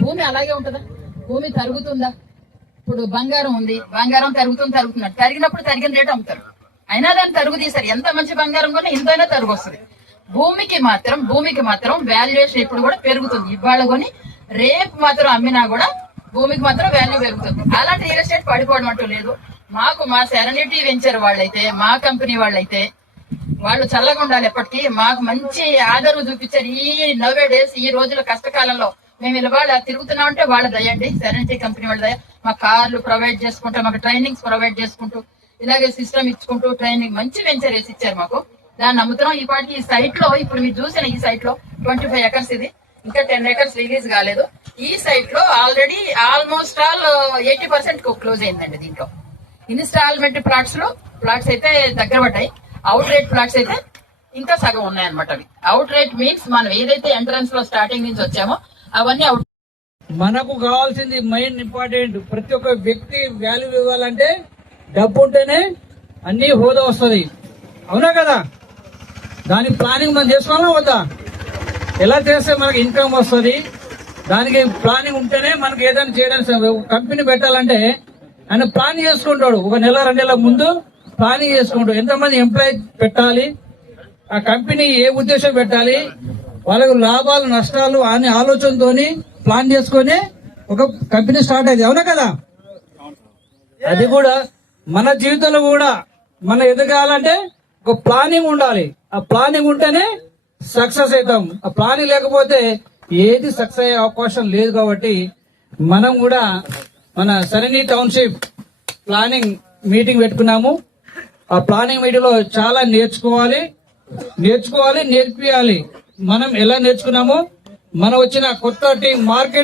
భూమి అలాగే ఉంటుందా? భూమి తరుగుతుందా? ఇప్పుడు బంగారం ఉంది, బంగారం తరుగుతున్నట్టు తరిగినప్పుడు తరిగిన రేటు అమ్ముతారు. అయినా దాన్ని తరుగు తీశారు. ఎంత మంచి బంగారం కొన్నా ఇంతైనా తరుగు వస్తుంది. భూమికి మాత్రం వాల్యుయేషన్ ఇప్పుడు కూడా పెరుగుతుంది. ఇవాళ కొని రేపు మాత్రం అమ్మినా కూడా భూమికి మాత్రం వాల్యూ పెరుగుతుంది. అలాంటి రియల్ ఎస్టేట్ పడిపోవడం అంటూ లేదు. మా సెరెనిటీ వెంచర్ వాళ్ళైతే, మా కంపెనీ వాళ్ళైతే వాళ్ళు చల్లగా ఉండాలి. ఎప్పటికీ మాకు మంచి ఆదరణ చూపించారు. ఈ నవ్వే డేస్, ఈ రోజుల కష్టకాలంలో మేము ఇవాళ తిరుగుతున్నాం అంటే వాళ్ళ దయండి, సెరెనిటీ కంపెనీ వాళ్ళ దయ. మా కార్లు ప్రొవైడ్ చేసుకుంటూ, మాకు ట్రైనింగ్స్ ప్రొవైడ్ చేసుకుంటూ, ఇలాగే సిస్టమ్ ఇచ్చుకుంటూ ట్రైనింగ్ మంచి వెంచర్ వేసి ఇచ్చారు మాకు. దాన్ని నమ్ముతున్నాం. ఈ పాటికి ఈ సైట్ లో, ఇప్పుడు మీరు చూసిన ఈ సైట్ లో 25 ఎకర్స్, ఇది ఇంకా 10 ఎకర్స్ రిలీజ్ కాలేదు. ఈ సైట్ లో ఆల్రెడీ ఆల్మోస్ట్ ఆల్ 80% క్లోజ్ అయిందండి. దీంట్లో ఇన్స్టాల్మెంట్ ప్లాట్స్ అయితే దగ్గర పడ్డాయి. అవుట్ రేట్ ప్లాట్స్ అయితే ఇంకా సగం ఉన్నాయన్నమాట. అవి అవుట్ రేట్ మీన్స్ మనం ఏదైతే ఎంట్రన్స్ లో స్టార్టింగ్ నుంచి వచ్చామో అవన్నీ అవుట్. మనకు కావాల్సింది మెయిన్ ఇంపార్టెంట్, ప్రతి ఒక్క వ్యక్తి వాల్యూ ఇవ్వాలంటే డబ్బు ఉంటేనే అన్ని హోదా వస్తుంది. అవునా కదా? దానికి ప్లానింగ్ మనం చేసుకోవాలా వద్దా? ఎలా చేస్తే మనకి ఇన్కమ్ వస్తుంది, దానికి ప్లానింగ్ ఉంటేనే మనకి ఏదైనా చేయడానికి. కంపెనీ పెట్టాలంటే ఆయన ప్లాన్ చేసుకుంటాడు. ఒక నెల 2 నెలల ముందు ప్లానింగ్ చేసుకుంటాడు. ఎంతమంది ఎంప్లాయీ పెట్టాలి, ఆ కంపెనీ ఏ ఉద్దేశం పెట్టాలి, వాళ్ళకు లాభాలు నష్టాలు అనే ఆలోచనతోని ప్లాన్ చేసుకొని ఒక కంపెనీ స్టార్ట్ అయింది. అవునా కదా? అది కూడా మన జీవితంలో కూడా మనం ఎదగాలంటే ఒక ప్లానింగ్ ఉండాలి. ఆ ప్లానింగ్ ఉంటేనే సక్సెస్ అవుతాం. ఆ ప్లానింగ్ లేకపోతే ఏది సక్సెస్ అయ్యే అవకాశం లేదు. కాబట్టి మనం కూడా మన సరణి టౌన్షిప్ ప్లానింగ్ మీటింగ్ పెట్టుకున్నాము. ఆ ప్లానింగ్ మీటింగ్ లో చాలా నేర్పియాలి. మనం ఎలా నేర్చుకున్నామో, మనం వచ్చిన కొత్త టీం, మార్కెటింగ్